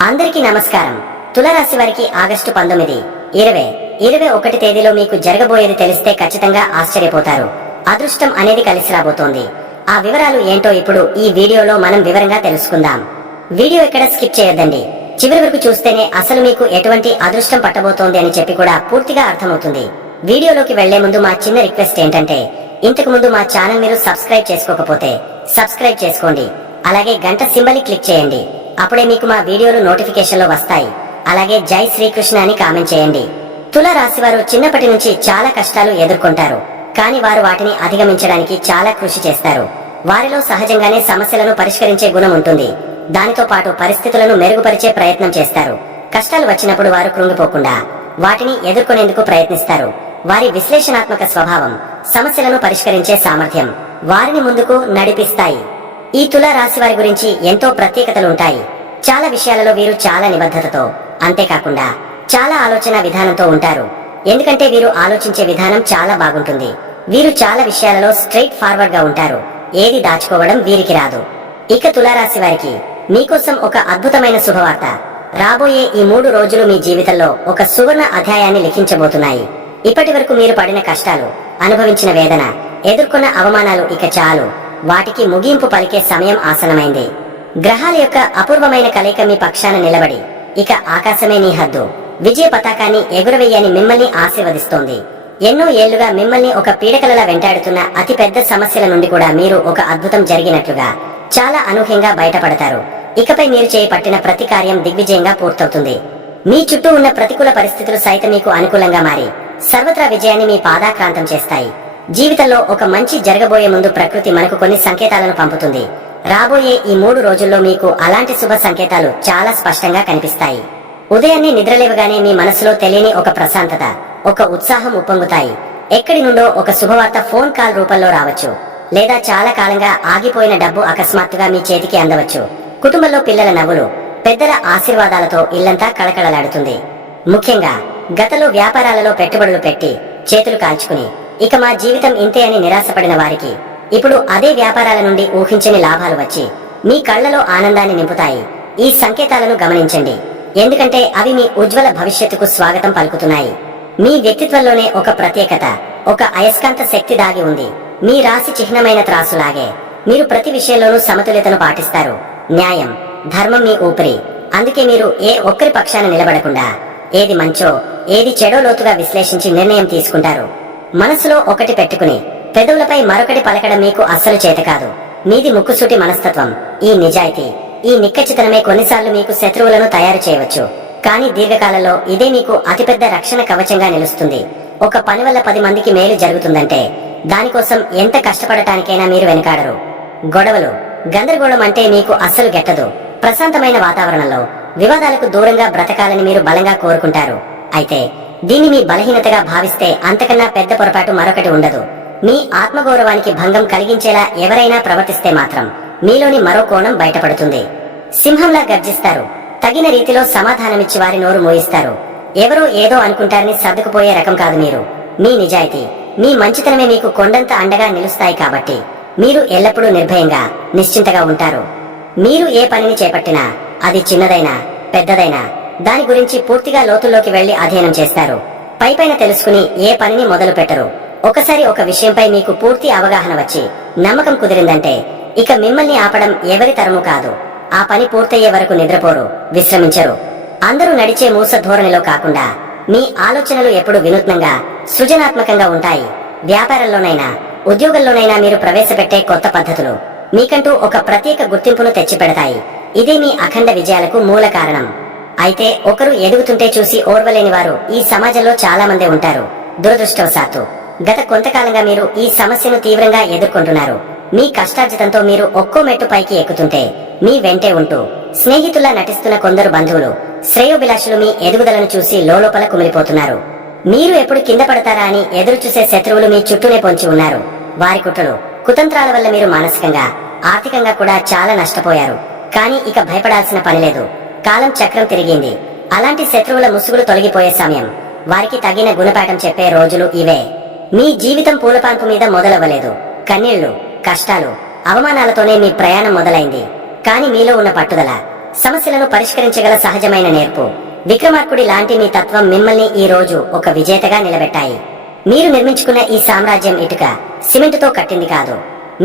అందరికీ నమస్కారం. తులారాశి వారికి ఆగస్టు 19, 2021 తేదీలో మీకు జరగబోయేది తెలిస్తే ఖచ్చితంగా ఆశ్చర్యపోతారు. అదృష్టం అనేది కలిసి రాబోతోంది. ఆ వివరాలు ఏంటో ఇప్పుడు ఈ వీడియోలో మనం వివరంగా తెలుసుకుందాం. వీడియో ఎక్కడ స్కిప్ చేయొద్దండి. చివరి వరకు చూస్తేనే అసలు మీకు ఎటువంటి అదృష్టం పట్టబోతోంది అని చెప్పి కూడా పూర్తిగా అర్థమవుతుంది. వీడియోలోకి వెళ్లే ముందు మా చిన్న రిక్వెస్ట్ ఏంటంటే, ఇంతకు ముందు మా ఛానల్ మీరు సబ్స్క్రైబ్ చేసుకోకపోతే సబ్స్క్రైబ్ చేసుకోండి. అలాగే గంట సింబల్ క్లిక్ చేయండి. అప్పుడే మీకు మా వీడియోలు నోటిఫికేషన్లో వస్తాయి. అలాగే జై శ్రీకృష్ణ అని కామెంట్ చేయండి. తుల రాశి వారు చిన్నప్పటి నుంచి చాలా కష్టాలు ఎదుర్కొంటారు. కానీ వారు వాటిని అధిగమించడానికి చాలా కృషి చేస్తారు. వారిలో సహజంగానే సమస్యలను పరిష్కరించే గుణం ఉంటుంది. దానితో పాటు పరిస్థితులను మెరుగుపరిచే ప్రయత్నం చేస్తారు. కష్టాలు వచ్చినప్పుడు వారు కృంగిపోకుండా వాటిని ఎదుర్కొనేందుకు ప్రయత్నిస్తారు. వారి విశ్లేషణాత్మక స్వభావం, సమస్యలను పరిష్కరించే సామర్థ్యం వారిని ముందుకు నడిపిస్తాయి. ఈ తుల రాశి వారి గురించి ఎంతో ప్రత్యేకతలుంటాయి. చాలా విషయాలలో వీరు చాలా నిబద్ధతతో, అంతేకాకుండా చాలా ఆలోచన విధానంతో ఉంటారు. ఎందుకంటే వీరు ఆలోచించే విధానం చాలా బాగుంటుంది. వీరు చాలా విషయాలలో స్ట్రైట్ ఫార్వర్డ్ గా ఉంటారు. ఏది దాచుకోవడం వీరికి రాదు. ఇక తులారాశి వారికి మీకోసం ఒక అద్భుతమైన శుభవార్త. రాబోయే ఈ 3 రోజులు మీ జీవితంలో ఒక సువర్ణ అధ్యాయాన్ని లిఖించబోతున్నాయి. ఇప్పటి వరకు మీరు పడిన కష్టాలు, అనుభవించిన వేదన, ఎదుర్కొన్న అవమానాలు ఇక చాలు. వాటికి ముగింపు పలికే సమయం ఆసనమైంది. గ్రహాల యొక్క అపూర్వమైన కలయిక మీ పక్షాన నిలబడి, ఇక ఆకాశమే నీ హద్దు, విజయ పతాకాన్ని ఎగురవేయని మిమ్మల్ని ఆశీర్వదిస్తోంది. ఎన్నో ఏళ్లుగా మిమ్మల్ని ఒక పీడకలలా వెంటాడుతున్న అతిపెద్ద సమస్యల నుండి కూడా మీరు ఒక అద్భుతం జరిగినట్లుగా చాలా అనూహ్యంగా బయటపడతారు. ఇకపై మీరు చేపట్టిన ప్రతి కార్యం దిగ్విజయంగా పూర్తవుతుంది. మీ చుట్టూ ఉన్న ప్రతికూల పరిస్థితులు సైతం మీకు అనుకూలంగా మారి సర్వత్రా విజయాన్ని మీ పాదాక్రాంతం చేస్తాయి. జీవితంలో ఒక మంచి జరగబోయే ముందు ప్రకృతి మనకు కొన్ని సంకేతాలను పంపుతుంది. రాబోయే ఈ 3 రోజుల్లో మీకు అలాంటి శుభ సంకేతాలు చాలా స్పష్టంగా కనిపిస్తాయి. ఉదయాన్నే నిద్రలేవగానే మీ మనసులో తెలియని ఒక ప్రశాంతత, ఒక ఉత్సాహం ఉప్పొంగుతాయి. ఎక్కడి నుండో ఒక శుభవార్త ఫోన్ కాల్ రూపంలో రావచ్చు. లేదా చాలా కాలంగా ఆగిపోయిన డబ్బు అకస్మాత్తుగా మీ చేతికి అందవచ్చు. కుటుంబంలో పిల్లల నవ్వులు, పెద్దల ఆశీర్వాదాలతో ఇల్లంతా కళకళలాడుతుంది. ముఖ్యంగా గతంలో వ్యాపారాలలో పెట్టుబడులు పెట్టి చేతులు కాల్చుకుని ఇక మా జీవితం ఇంతే అని నిరాశపడిన వారికి ఇప్పుడు అదే వ్యాపారాల నుండి ఊహించని లాభాలు వచ్చి మీ కళ్లలో ఆనందాన్ని నింపుతాయి. ఈ సంకేతాలను గమనించండి. ఎందుకంటే అవి మీ ఉజ్వల భవిష్యత్తుకు స్వాగతం పలుకుతున్నాయి. మీ వ్యక్తిత్వంలోనే ఒక ప్రత్యేకత, ఒక అయస్కాంత శక్తి దాగి ఉంది. మీ రాశి చిహ్నమైన త్రాసులాగే మీరు ప్రతి విషయంలోనూ సమతుల్యతను పాటిస్తారు. న్యాయం, ధర్మం మీ ఊపిరి. అందుకే మీరు ఏ ఒక్కరి పక్షాన నిలబడకుండా ఏది మంచో ఏది చెడో లోతుగా విశ్లేషించి నిర్ణయం తీసుకుంటారు. మనసులో ఒకటి పెట్టుకుని పెదవులపై మరొకటి పలకడం మీకు అస్సలు చేత కాదు. మీది ముక్కుసూటి మనస్తత్వం. ఈ నిజాయితీ, ఈ నిక్కచ్చితనమే కొన్నిసార్లు మీకు శత్రువులను తయారు చేయవచ్చు. కానీ దీర్ఘకాలంలో ఇదే మీకు అతిపెద్ద రక్షణ కవచంగా నిలుస్తుంది. ఒక పని వల్ల 10 మందికి మేలు జరుగుతుందంటే దానికోసం ఎంత కష్టపడటానికైనా మీరు వెనుకాడరు. గొడవలు, గందరగోళం అంటే మీకు అస్సలు గెట్టదు. ప్రశాంతమైన వాతావరణంలో వివాదాలకు దూరంగా బ్రతకాలని మీరు బలంగా కోరుకుంటారు. అయితే దీన్ని మీ బలహీనతగా భావిస్తే అంతకన్నా పెద్ద పొరపాటు మరొకటి ఉండదు. మీ ఆత్మగౌరవానికి భంగం కలిగించేలా ఎవరైనా ప్రవర్తిస్తే మాత్రం మీలోని మరో కోణం బయటపడుతుంది. సింహంలా గర్జిస్తారు. తగిన రీతిలో సమాధానమిచ్చి వారి నోరు మోయిస్తారు. ఎవరో ఏదో అనుకుంటారని సర్దుకుపోయే రకం కాదు మీరు. మీ నిజాయితీ, మీ మంచితనమే మీకు కొండంత అండగా నిలుస్తాయి. కాబట్టి మీరు ఎల్లప్పుడూ నిర్భయంగా, నిశ్చింతగా ఉంటారు. మీరు ఏ పనిని చేపట్టినా అది చిన్నదైనా పెద్దదైనా దాని గురించి పూర్తిగా లోతుల్లోకి వెళ్లి అధ్యయనం చేస్తారు. పైపైన తెలుసుకుని ఏ పనిని మొదలు పెట్టరు. ఒకసారి ఒక విషయంపై మీకు పూర్తి అవగాహన వచ్చి నమ్మకం కుదిరిందంటే ఇక మిమ్మల్ని ఆపడం ఎవరి తరము కాదు. ఆ పని పూర్తయ్యే వరకు నిద్రపోరు, విశ్రమించరు. అందరూ నడిచే మూస ధోరణిలో కాకుండా మీ ఆలోచనలు ఎప్పుడు వినూత్నంగా, సృజనాత్మకంగా ఉంటాయి. వ్యాపారంలోనైనా ఉద్యోగంలోనైనా మీరు ప్రవేశపెట్టే కొత్త పద్ధతులు మీకంటూ ఒక ప్రత్యేక గుర్తింపును తెచ్చిపెడతాయి. ఇదే మీ అఖండ విజయాలకు మూల కారణం. అయితే ఒకరు ఎదుగుతుంటే చూసి ఓర్వలేని వారు ఈ సమాజంలో చాలా మంది ఉంటారు. దురదృష్టవశాత్తు గత కొంతకాలంగా మీరు ఈ సమస్యను తీవ్రంగా ఎదుర్కొంటున్నారు. మీ కష్టార్జితంతో మీరు ఒక్కో మెట్టు పైకి ఎక్కుతుంటే మీ వెంటే ఉంటూ స్నేహితుల్లా నటిస్తున్న కొందరు బంధువులు, శ్రేయోభిలాషులు మీ ఎదుగుదలను చూసి లోలోపల కుమిలిపోతున్నారు. మీరు ఎప్పుడు కింద పడతారా అని ఎదురు చూసే శత్రువులు మీ చుట్టూనే పొంచి ఉన్నారు. వారి కుట్రలు, కుతంత్రాల వల్ల మీరు మానసికంగా, ఆర్థికంగా కూడా చాలా నష్టపోయారు. కానీ ఇక భయపడాల్సిన పనిలేదు. కాలం చక్రం తిరిగింది. అలాంటి శత్రువుల ముసుగులు తొలగిపోయే సమయం. వారికి తగిన గుణపాఠం చెప్పే రోజులు ఇవే. మీ జీవితం పూలపాన్పు మీద మొదలవ్వలేదు. కన్నీళ్లు, కష్టాలు, అవమానాలతోనే మీ ప్రయాణం మొదలైంది. కానీ మీలో ఉన్న పట్టుదల, సమస్యలను పరిష్కరించగల సహజమైన నేర్పు. విక్రమార్కుడి లాంటి మీ తత్వం మిమ్మల్ని ఈ రోజు ఒక విజేతగా నిలబెట్టాయి. మీరు నిర్మించుకున్న ఈ సామ్రాజ్యం ఇటుక సిమెంటుతో కట్టింది కాదు.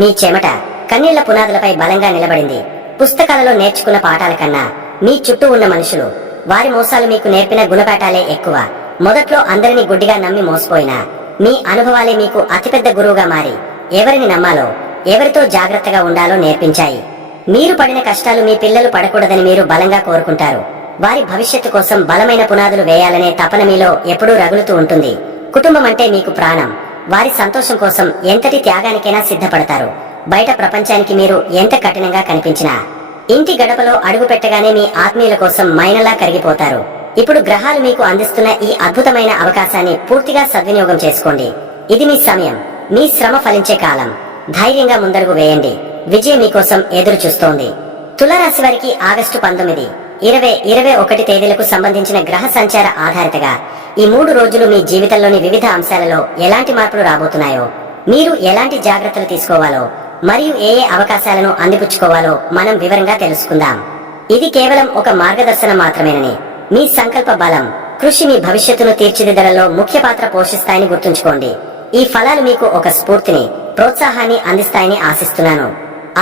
మీ చెమట కన్నీళ్ల పునాదులపై బలంగా నిలబడింది. పుస్తకాలలో నేర్చుకున్న పాఠాల కన్నా మీ చుట్టూ ఉన్న మనుషులు, వారి మోసాలు మీకు నేర్పిన గుణపాఠాలే ఎక్కువ. మొదట్లో అందరినీ గుడ్డిగా నమ్మి మోసపోయినా మీ అనుభవాలే మీకు అతిపెద్ద గురువుగా మారి ఎవరిని నమ్మాలో, ఎవరితో జాగ్రత్తగా ఉండాలో నేర్పించాయి. మీరు పడిన కష్టాలు మీ పిల్లలు పడకూడదని మీరు బలంగా కోరుకుంటారు. వారి భవిష్యత్తు కోసం బలమైన పునాదులు వేయాలనే తపన మీలో ఎప్పుడూ రగులుతూ ఉంటుంది. కుటుంబం అంటే మీకు ప్రాణం. వారి సంతోషం కోసం ఎంతటి త్యాగానికైనా సిద్ధపడతారు. బయట ప్రపంచానికి మీరు ఎంత కఠినంగా కనిపించినా ఇంటి గడపలో అడుగు పెట్టగానే మీ ఆత్మీయుల కోసం మైనలా కరిగిపోతారు. ఇప్పుడు గ్రహాలు మీకు అందిస్తున్న ఈ అద్భుతమైన అవకాశాన్ని పూర్తిగా సద్వినియోగం చేసుకోండి. ఇది మీ సమయం, మీ శ్రమ ఫలించే కాలం. ధైర్యంగా ముందడుగు వేయండి. విజయం మీకోసం ఎదురు చూస్తోంది. తులారాశి వారికి ఆగస్టు 19, 2021 తేదీలకు సంబంధించిన గ్రహ సంచార ఆధారితగా ఈ 3 రోజులు మీ జీవితంలోని వివిధ అంశాలలో ఎలాంటి మార్పులు రాబోతున్నాయో, మీరు ఎలాంటి జాగ్రత్తలు తీసుకోవాలో, మరియు ఏ అవకాశాలను అందిపుచ్చుకోవాలో మనం వివరంగా తెలుసుకుందాం. ఇది కేవలం ఒక మార్గదర్శనం మాత్రమేనని, మీ సంకల్ప బలం, కృషి మీ భవిష్యత్తును తీర్చిదిద్దడంలో ముఖ్య పాత్ర పోషిస్తాయని గుర్తుంచుకోండి. ఈ ఫలాలు మీకు ఒక స్ఫూర్తిని, ప్రోత్సాహాన్ని అందిస్తాయని ఆశిస్తున్నాను.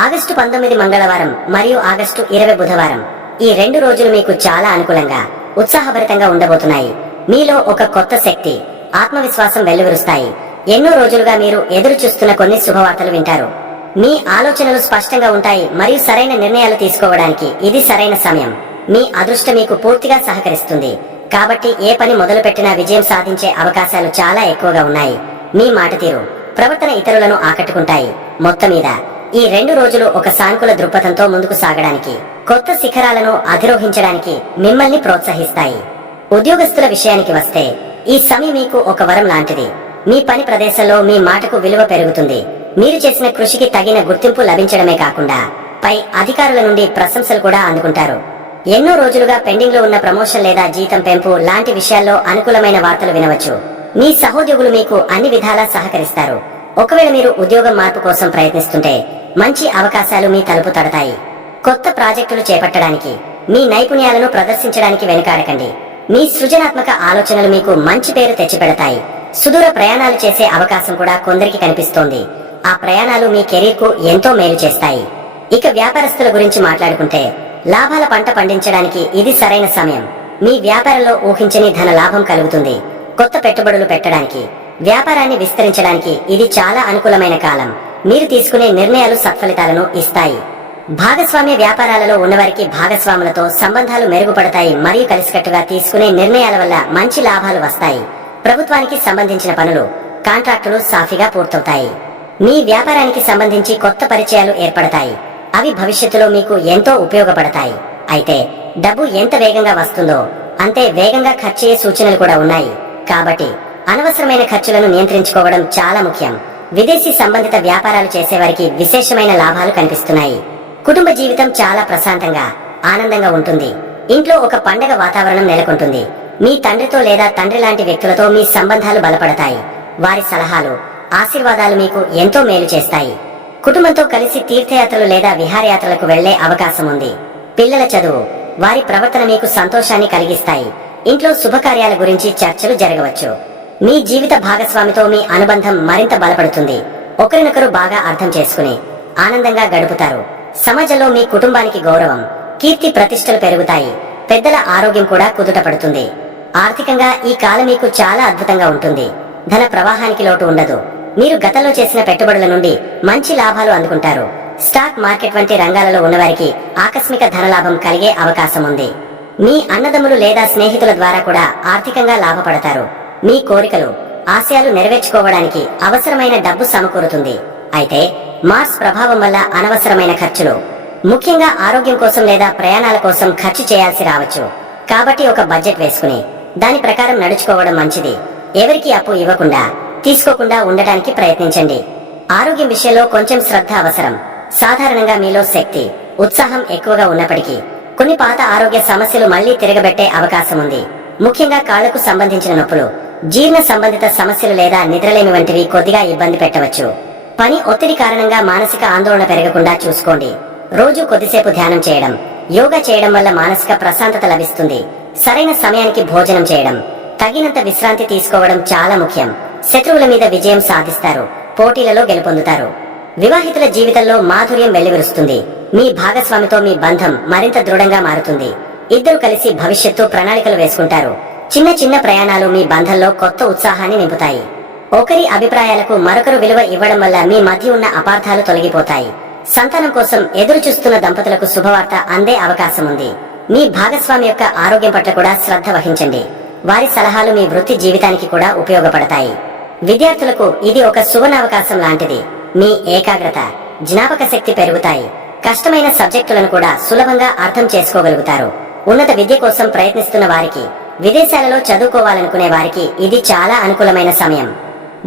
ఆగస్టు 19 మంగళవారం మరియు ఆగస్టు 20 బుధవారం, ఈ 2 రోజులు మీకు చాలా అనుకూలంగా, ఉత్సాహభరితంగా ఉండబోతున్నాయి. మీలో ఒక కొత్త శక్తి, ఆత్మవిశ్వాసం వెల్లువిరుస్తాయి. ఎన్నో రోజులుగా మీరు ఎదురు చూస్తున్న కొన్ని శుభవార్తలు వింటారు. మీ ఆలోచనలు స్పష్టంగా ఉంటాయి మరియు సరైన నిర్ణయాలు తీసుకోవడానికి ఇది సరైన సమయం. మీ అదృష్టం మీకు పూర్తిగా సహకరిస్తుంది. కాబట్టి ఏ పని మొదలు పెట్టినా విజయం సాధించే అవకాశాలు చాలా ఎక్కువగా ఉన్నాయి. మీ మాట తీరు, ప్రవర్తన ఇతరులను ఆకట్టుకుంటాయి. మొత్తం మీద ఈ 2 రోజులు ఒక సానుకూల దృక్పథంతో ముందుకు సాగడానికి, కొత్త శిఖరాలను అధిరోహించడానికి మిమ్మల్ని ప్రోత్సహిస్తాయి. ఉద్యోగస్తుల విషయానికి వస్తే, ఈ సమయం మీకు ఒక వరం లాంటిది. మీ పని ప్రదేశంలో మీ మాటకు విలువ పెరుగుతుంది. మీరు చేసిన కృషికి తగిన గుర్తింపు లభించడమే కాకుండా పై అధికారుల నుండి ప్రశంసలు కూడా అందుకుంటారు. ఎన్నో రోజులుగా పెండింగ్ లో ఉన్న ప్రమోషన్ లేదా జీతం పెంపు లాంటి విషయాల్లో అనుకూలమైన వార్తలు వినవచ్చు. మీ సహోద్యోగులు మీకు అన్ని విధాలా సహకరిస్తారు. ఒకవేళ మీరు ఉద్యోగం మార్పు కోసం ప్రయత్నిస్తుంటే మంచి అవకాశాలు మీ తలుపు తడతాయి. కొత్త ప్రాజెక్టులు చేపట్టడానికి, మీ నైపుణ్యాలను ప్రదర్శించడానికి వెనుకాడకండి. మీ సృజనాత్మక ఆలోచనలు మీకు మంచి పేరు తెచ్చిపెడతాయి. సుదూర ప్రయాణాలు చేసే అవకాశం కూడా కొందరికి కనిపిస్తోంది. ఆ ప్రయాణాలు మీ కెరీర్ కు ఎంతో మేలు చేస్తాయి. ఇక వ్యాపారస్తుల గురించి మాట్లాడుకుంటే, లాభాల పంట పండించడానికి ఇది సరైన సమయం. మీ వ్యాపారంలో ఊహించని ధన లాభం కలుగుతుంది. కొత్త పెట్టుబడులు పెట్టడానికి, వ్యాపారాన్ని విస్తరించడానికి ఇది చాలా అనుకూలమైన కాలం. మీరు తీసుకునే నిర్ణయాలు సత్ఫలితాలను ఇస్తాయి. భాగస్వామ్య వ్యాపారాలలో ఉన్నవారికి భాగస్వాములతో సంబంధాలు మెరుగుపడతాయి మరియు కలిసికట్టుగా తీసుకునే నిర్ణయాల వల్ల మంచి లాభాలు వస్తాయి. ప్రభుత్వానికి సంబంధించిన పనులు, కాంట్రాక్టులు సాఫీగా పూర్తవుతాయి. మీ వ్యాపారానికి సంబంధించి కొత్త పరిచయాలు ఏర్పడతాయి. అవి భవిష్యత్తులో మీకు ఎంతో ఉపయోగపడతాయి. అయితే డబ్బు ఎంత వేగంగా వస్తుందో అంతే వేగంగా ఖర్చయ్యే సూచనలు కూడా ఉన్నాయి. కాబట్టి అనవసరమైన ఖర్చులను నియంత్రించుకోవడం చాలా ముఖ్యం. విదేశీ సంబంధిత వ్యాపారాలు చేసేవారికి విశేషమైన లాభాలు కనిపిస్తున్నాయి. కుటుంబ జీవితం చాలా ప్రశాంతంగా, ఆనందంగా ఉంటుంది. ఇంట్లో ఒక పండగ వాతావరణం నెలకొంటుంది. మీ తండ్రితో లేదా తండ్రి లాంటి వ్యక్తులతో మీ సంబంధాలు బలపడతాయి. వారి సలహాలు, ఆశీర్వాదాలు మీకు ఎంతో మేలు చేస్తాయి. కుటుంబంతో కలిసి తీర్థయాత్రలు లేదా విహారయాత్రలకు వెళ్లే అవకాశం ఉంది. పిల్లల చదువు, వారి ప్రవర్తన మీకు సంతోషాన్ని కలిగిస్తాయి. ఇంట్లో శుభకార్యాల గురించి చర్చలు జరగవచ్చు. మీ జీవిత భాగస్వామితో మీ అనుబంధం మరింత బలపడుతుంది. ఒకరినొకరు బాగా అర్థం చేసుకుని ఆనందంగా గడుపుతారు. సమాజంలో మీ కుటుంబానికి గౌరవం, కీర్తి ప్రతిష్టలు పెరుగుతాయి. పెద్దల ఆరోగ్యం కూడా కుదుట పడుతుంది. ఆర్థికంగా ఈ కాలం మీకు చాలా అద్భుతంగా ఉంటుంది. ధన ప్రవాహానికి లోటు ఉండదు. మీరు గతంలో చేసిన పెట్టుబడుల నుండి మంచి లాభాలు అందుకుంటారు. స్టాక్ మార్కెట్ వంటి రంగాలలో ఉన్నవారికి ఆకస్మిక ధనలాభం కలిగే అవకాశం ఉంది. మీ అన్నదమ్ములు లేదా స్నేహితుల ద్వారా కూడా ఆర్థికంగా లాభపడతారు. మీ కోరికలు, ఆశయాలు నెరవేర్చుకోవడానికి అవసరమైన డబ్బు సమకూరుతుంది. అయితే మార్స్ ప్రభావం వల్ల అనవసరమైన ఖర్చులు, ముఖ్యంగా ఆరోగ్యం కోసం లేదా ప్రయాణాల కోసం ఖర్చు చేయాల్సి రావచ్చు. కాబట్టి ఒక బడ్జెట్ వేసుకుని దాని ప్రకారం నడుచుకోవడం మంచిది. ఎవరికి అప్పు ఇవ్వకుండా, తీసుకోకుండా ఉండటానికి ప్రయత్నించండి. ఆరోగ్యం విషయంలో కొంచెం శ్రద్ధ అవసరం. సాధారణంగా మీలో శక్తి, ఉత్సాహం ఎక్కువగా ఉన్నప్పటికీ కొన్ని పాత ఆరోగ్య సమస్యలు మళ్లీ తిరగబెట్టే అవకాశం ఉంది. ముఖ్యంగా కాళ్లకు సంబంధించిన నొప్పులు, జీర్ణ సంబంధిత సమస్యలు లేదా నిద్రలేమి వంటివి కొద్దిగా ఇబ్బంది పెట్టవచ్చు. పని ఒత్తిడి కారణంగా మానసిక ఆందోళన పెరగకుండా చూసుకోండి. రోజు కొద్దిసేపు ధ్యానం చేయడం యోగా చేయడం వల్ల మానసిక ప్రశాంతత లభిస్తుంది. సరైన సమయానికి భోజనం చేయడం, తగినంత విశ్రాంతి తీసుకోవడం చాలా ముఖ్యం. శత్రువుల మీద విజయం సాధిస్తారు, పోటీలలో గెలుపొందుతారు. వివాహితుల జీవితంలో మాధుర్యం వెల్లివిరుస్తుంది. మీ భాగస్వామితో మీ బంధం మరింత దృఢంగా మారుతుంది. ఇద్దరు కలిసి భవిష్యత్తు ప్రణాళికలు వేసుకుంటారు. చిన్న చిన్న ప్రయాణాలు మీ బంధంలో కొత్త ఉత్సాహాన్ని నింపుతాయి. ఒకరి అభిప్రాయాలకు మరొకరు విలువ ఇవ్వడం వల్ల మీ మధ్య ఉన్న అపార్థాలు తొలగిపోతాయి. సంతానం కోసం ఎదురు చూస్తున్న దంపతులకు శుభవార్త అందే అవకాశం ఉంది. మీ భాగస్వామి యొక్క ఆరోగ్యం పట్ల కూడా శ్రద్ధ వహించండి. వారి సలహాలు మీ వృత్తి జీవితానికి కూడా ఉపయోగపడతాయి. విద్యార్థులకు ఇది ఒక సువర్ణావకాశం లాంటిది. మీ ఏకాగ్రత, జ్ఞాపక శక్తి పెరుగుతాయి. కష్టమైన సబ్జెక్టులను కూడా సులభంగా అర్థం చేసుకోగలుగుతారు. ఉన్నత విద్య కోసం ప్రయత్నిస్తున్న వారికి, విదేశాలలో చదువుకోవాలనుకునే వారికి ఇది చాలా అనుకూలమైన సమయం.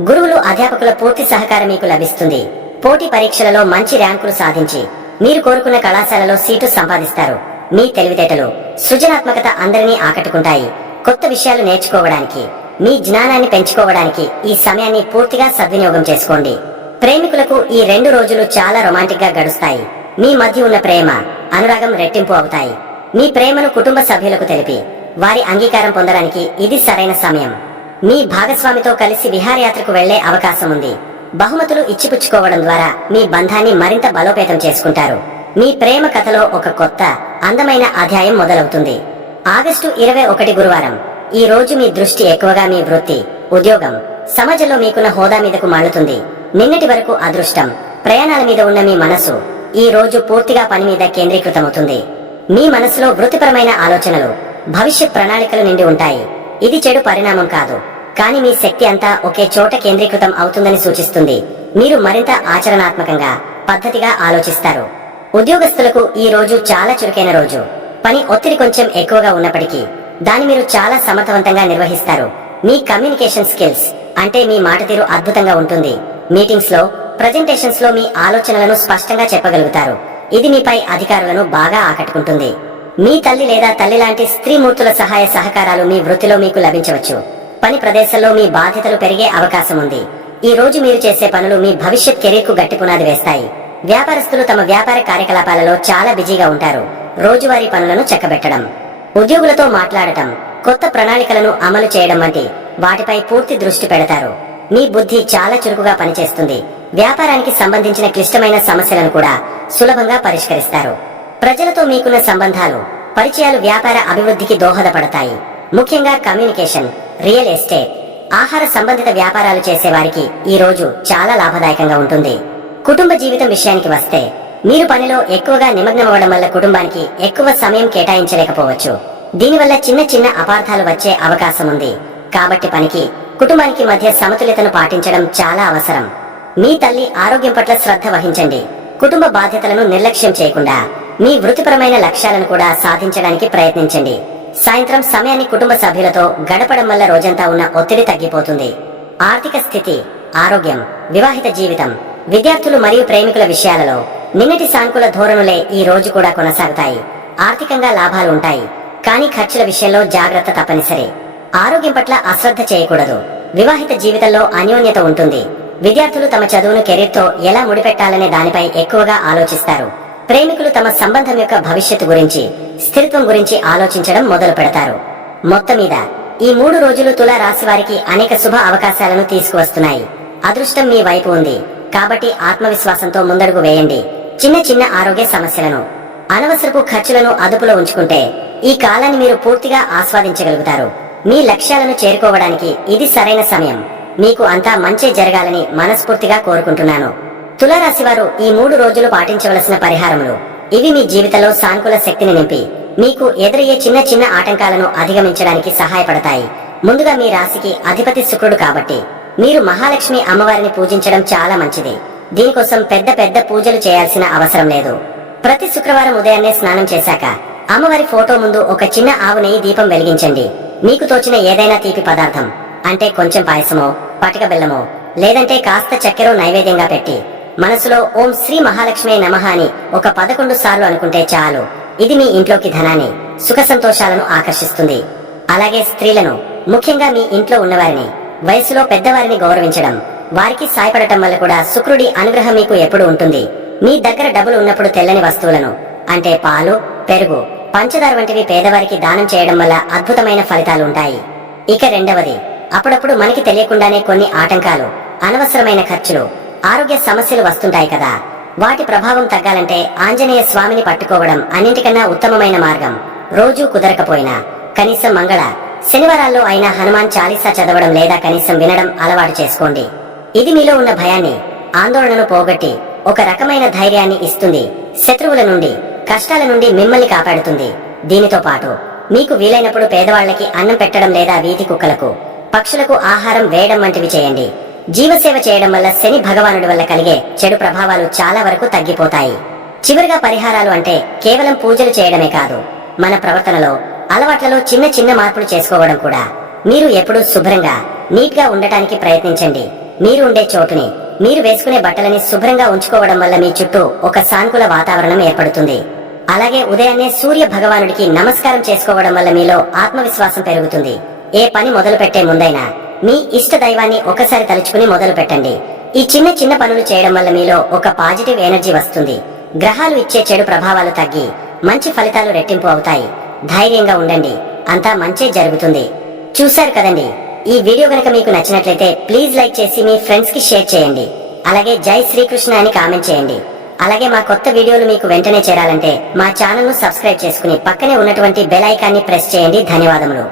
గురువులు, అధ్యాపకుల పూర్తి సహకారం మీకు లభిస్తుంది. పోటీ పరీక్షలలో మంచి ర్యాంకులు సాధించి మీరు కోరుకున్న కళాశాలలో సీటు సంపాదిస్తారు. మీ తెలివితేటలు, సృజనాత్మకత అందరినీ ఆకట్టుకుంటాయి. కొత్త విషయాలు నేర్చుకోవడానికి, మీ జ్ఞానాన్ని పెంచుకోవడానికి ఈ సమయాన్ని పూర్తిగా సద్వినియోగం చేసుకోండి. ప్రేమికులకు ఈ 2 రోజులు చాలా రొమాంటిక్ గా గడుస్తాయి. మీ మధ్య ఉన్న ప్రేమ, అనురాగం రెట్టింపు అవుతాయి. మీ ప్రేమను కుటుంబ సభ్యులకు తెలిపి వారి అంగీకారం పొందడానికి ఇది సరైన సమయం. మీ భాగస్వామితో కలిసి విహారయాత్రకు వెళ్లే అవకాశం ఉంది. బహుమతులు ఇచ్చిపుచ్చుకోవడం ద్వారా మీ బంధాన్ని మరింత బలోపేతం చేసుకుంటారు. మీ ప్రేమ కథలో ఒక కొత్త, అందమైన అధ్యాయం మొదలవుతుంది. ఆగస్టు 21 గురువారం. ఈ రోజు మీ దృష్టి ఎక్కువగా మీ వృత్తి, ఉద్యోగం, సమాజంలో మీకున్న హోదా మీదకు మళ్లుతుంది. నిన్నటి వరకు అదృష్టం, ప్రయాణాల మీద ఉన్న మీ మనసు ఈ రోజు పూర్తిగా పని మీద కేంద్రీకృతమవుతుంది. మీ మనసులో వృత్తిపరమైన ఆలోచనలు, భవిష్యత్ ప్రణాళికలు నిండి ఉంటాయి. ఇది చెడు పరిణామం కాదు, కానీ మీ శక్తి అంతా ఒకే చోట కేంద్రీకృతం అవుతుందని సూచిస్తుంది. మీరు మరింత ఆచరణాత్మకంగా, పద్ధతిగా ఆలోచిస్తారు. ఉద్యోగస్తులకు ఈ రోజు చాలా చురుకైన రోజు. పని ఒత్తిడి కొంచెం ఎక్కువగా ఉన్నప్పటికీ దాన్ని మీరు చాలా సమర్థవంతంగా నిర్వహిస్తారు. మీ కమ్యూనికేషన్ స్కిల్స్, అంటే మీ మాట తీరు అద్భుతంగా ఉంటుంది. మీటింగ్స్ లో, ప్రెజెంటేషన్స్ లో మీ ఆలోచనలను స్పష్టంగా చెప్పగలుగుతారు. ఇది మీపై అధికారులను బాగా ఆకట్టుకుంటుంది. మీ తల్లి లేదా తల్లి లాంటి స్త్రీమూర్తుల సహాయ సహకారాలు మీ వృత్తిలో మీకు లభించవచ్చు. పని ప్రదేశంలో మీ బాధ్యతలు పెరిగే అవకాశం ఉంది. ఈ రోజు మీరు చేసే పనులు మీ భవిష్యత్ కెరీర్ కు గట్టి పునాది వేస్తాయి. వ్యాపారస్తులు తమ వ్యాపార కార్యకలాపాలలో చాలా బిజీగా ఉంటారు. రోజువారీ పనులను చక్కబెట్టడం, ఉద్యోగులతో మాట్లాడటం, కొత్త ప్రణాళికలను అమలు చేయడం వంటి వాటిపై పూర్తి దృష్టి పెడతారు. మీ బుద్ధి చాలా చురుకుగా పనిచేస్తుంది. వ్యాపారానికి సంబంధించిన క్లిష్టమైన సమస్యలను కూడా సులభంగా పరిష్కరిస్తారు. ప్రజలతో మీకున్న సంబంధాలు, పరిచయాలు వ్యాపార అభివృద్ధికి దోహదపడతాయి. ముఖ్యంగా కమ్యూనికేషన్, రియల్ ఎస్టేట్, ఆహార సంబంధిత వ్యాపారాలు చేసేవారికి ఈ రోజు చాలా లాభదాయకంగా ఉంటుంది. కుటుంబ జీవితం విషయానికి వస్తే, మీరు పనిలో ఎక్కువగా నిమగ్నమవడం వల్ల కుటుంబానికి ఎక్కువ సమయం కేటాయించలేకపోవచ్చు. దీనివల్ల చిన్న చిన్న అపార్థాలు వచ్చే అవకాశం ఉంది. కాబట్టి పనికి, కుటుంబానికి మధ్య సమతుల్యతను పాటించడం చాలా అవసరం. మీ తల్లి ఆరోగ్యం పట్ల శ్రద్ధ వహించండి. కుటుంబ బాధ్యతలను నిర్లక్ష్యం చేయకుండా మీ వృత్తిపరమైన లక్ష్యాలను కూడా సాధించడానికి ప్రయత్నించండి. సాయంత్రం సమయాన్ని కుటుంబ సభ్యులతో గడపడం వల్ల రోజంతా ఉన్న ఒత్తిడి తగ్గిపోతుంది. ఆర్థిక స్థితి, ఆరోగ్యం, వివాహిత జీవితం, విద్యార్థులు మరియు ప్రేమికుల విషయాలలో నిన్నటి సానుకూల ధోరణులే ఈ రోజు కూడా కొనసాగుతాయి. ఆర్థికంగా లాభాలు ఉంటాయి, కానీ ఖర్చుల విషయంలో జాగ్రత్త తప్పనిసరి. ఆరోగ్యం పట్ల అశ్రద్ధ చేయకూడదు. వివాహిత జీవితంలో అన్యోన్యత ఉంటుంది. విద్యార్థులు తమ చదువును కెరీర్తో ఎలా ముడిపెట్టాలనే దానిపై ఎక్కువగా ఆలోచిస్తారు. ప్రేమికులు తమ సంబంధం యొక్క భవిష్యత్తు గురించి, స్థిరత్వం గురించి ఆలోచించడం మొదలు పెడతారు. మొత్తం మీద ఈ 3 రోజులు తులా రాశి వారికి అనేక శుభ అవకాశాలను తీసుకువస్తున్నాయి. అదృష్టం మీ వైపు ఉంది, కాబట్టి ఆత్మవిశ్వాసంతో ముందడుగు వేయండి. చిన్న చిన్న ఆరోగ్య సమస్యలను, అనవసరపు ఖర్చులను అదుపులో ఉంచుకుంటే ఈ కాలాన్ని మీరు పూర్తిగా ఆస్వాదించగలుగుతారు. మీ లక్ష్యాలను చేరుకోవడానికి ఇది సరైన సమయం. మీకు అంతా మంచే జరగాలని మనస్ఫూర్తిగా కోరుకుంటున్నాను. తులారాశి వారు ఈ 3 రోజులు పాటించవలసిన పరిహారములు ఇవి మీ జీవితంలో సానుకూల శక్తిని నింపి మీకు ఎదురయ్యే చిన్న చిన్న ఆటంకాలను అధిగమించడానికి సహాయపడతాయి. ముందుగా మీ రాశికి అధిపతి శుక్రుడు కాబట్టి మీరు మహాలక్ష్మి అమ్మవారిని పూజించడం చాలా మంచిది. దీనికోసం పెద్ద పెద్ద పూజలు చేయాల్సిన అవసరం లేదు. ప్రతి శుక్రవారం ఉదయాన్నే స్నానం చేశాక అమ్మవారి ఫోటో ముందు ఒక చిన్న ఆవు నెయ్యి దీపం వెలిగించండి. మీకు తోచిన ఏదైనా తీపి పదార్థం, అంటే కొంచెం పాయసమో, పటిక బెల్లమో, లేదంటే కాస్త చక్కెర నైవేద్యంగా పెట్టి మనసులో ఓం శ్రీ మహాలక్ష్మి నమః అని ఒక 11 సార్లు అనుకుంటే చాలు. ఇది మీ ఇంట్లోకి ధనాన్ని, సుఖ సంతోషాలను ఆకర్షిస్తుంది. అలాగే స్త్రీలను, ముఖ్యంగా మీ ఇంట్లో ఉన్నవారిని, వయసులో పెద్దవారిని గౌరవించడం, వారికి సాయపడటం వల్ల కూడా శుక్రుడి అనుగ్రహం మీకు ఎప్పుడు ఉంటుంది. మీ దగ్గర డబ్బులు ఉన్నప్పుడు తెల్లని వస్తువులను, అంటే పాలు, పెరుగు, పంచదార వంటివి పేదవారికి దానం చేయడం వల్ల అద్భుతమైన ఫలితాలు ఉంటాయి. ఇక రెండవది, అప్పుడప్పుడు మనకి తెలియకుండానే కొన్ని ఆటంకాలు, అనవసరమైన ఖర్చులు, ఆరోగ్య సమస్యలు వస్తుంటాయి కదా. వాటి ప్రభావం తగ్గాలంటే ఆంజనేయ స్వామిని పట్టుకోవడం అన్నింటికన్నా ఉత్తమమైన మార్గం. రోజూ కుదరకపోయినా కనీసం మంగళ, శనివారాల్లో అయినా హనుమాన్ చాలీసా చదవడం లేదా కనీసం వినడం అలవాటు చేసుకోండి. ఇది మీలో ఉన్న భయాన్ని, ఆందోళనను పోగొట్టి ఒక రకమైన ధైర్యాన్ని ఇస్తుంది. శత్రువుల నుండి, కష్టాల నుండి మిమ్మల్ని కాపాడుతుంది. దీనితో పాటు మీకు వీలైనప్పుడు పేదవాళ్లకి అన్నం పెట్టడం లేదా వీధి కుక్కలకు, పక్షులకు ఆహారం వేయడం వంటివి చేయండి. జీవసేవ చేయడం వల్ల శని భగవానుడి వల్ల కలిగే చెడు ప్రభావాలు చాలా వరకు తగ్గిపోతాయి. చివరిగా పరిహారాలు అంటే కేవలం పూజలు చేయడమే కాదు, మన ప్రవర్తనలో, అలవాట్లలో చిన్న చిన్న మార్పులు చేసుకోవడం కూడా. మీరు ఎప్పుడూ శుభ్రంగా, నీట్ గా ఉండటానికి ప్రయత్నించండి. మీరు ఉండే చోటుని, మీరు వేసుకునే బట్టలని శుభ్రంగా ఉంచుకోవడం వల్ల మీ చుట్టూ ఒక సానుకూల వాతావరణం ఏర్పడుతుంది. అలాగే ఉదయాన్నే సూర్య భగవానుడికి నమస్కారం చేసుకోవడం వల్ల మీలో ఆత్మవిశ్వాసం పెరుగుతుంది. ఏ పని మొదలు పెట్టే ముందైనా మీ ఇష్ట దైవాన్ని ఒకసారి తలుచుకుని మొదలు పెట్టండి. ఈ చిన్న చిన్న పనులు చేయడం వల్ల మీలో ఒక పాజిటివ్ ఎనర్జీ వస్తుంది. గ్రహాలు ఇచ్చే చెడు ప్రభావాలు తగ్గి మంచి ఫలితాలు రెట్టింపు అవుతాయి. ధైర్యంగా ఉండండి, అంతా మంచే జరుగుతుంది. చూశారు కదండి, ఈ వీడియో గనక మీకు నచ్చినట్లయితే ప్లీజ్ లైక్ చేసి మీ ఫ్రెండ్స్ కి షేర్ చేయండి. అలాగే జై శ్రీకృష్ణ అని కామెంట్ చేయండి. అలాగే మా కొత్త వీడియోలు మీకు వెంటనే చేరాలంటే మా ఛానల్ ను సబ్స్క్రైబ్ చేసుకుని పక్కనే ఉన్నటువంటి బెల్ ఐకాన్ని ప్రెస్ చేయండి. ధన్యవాదములు.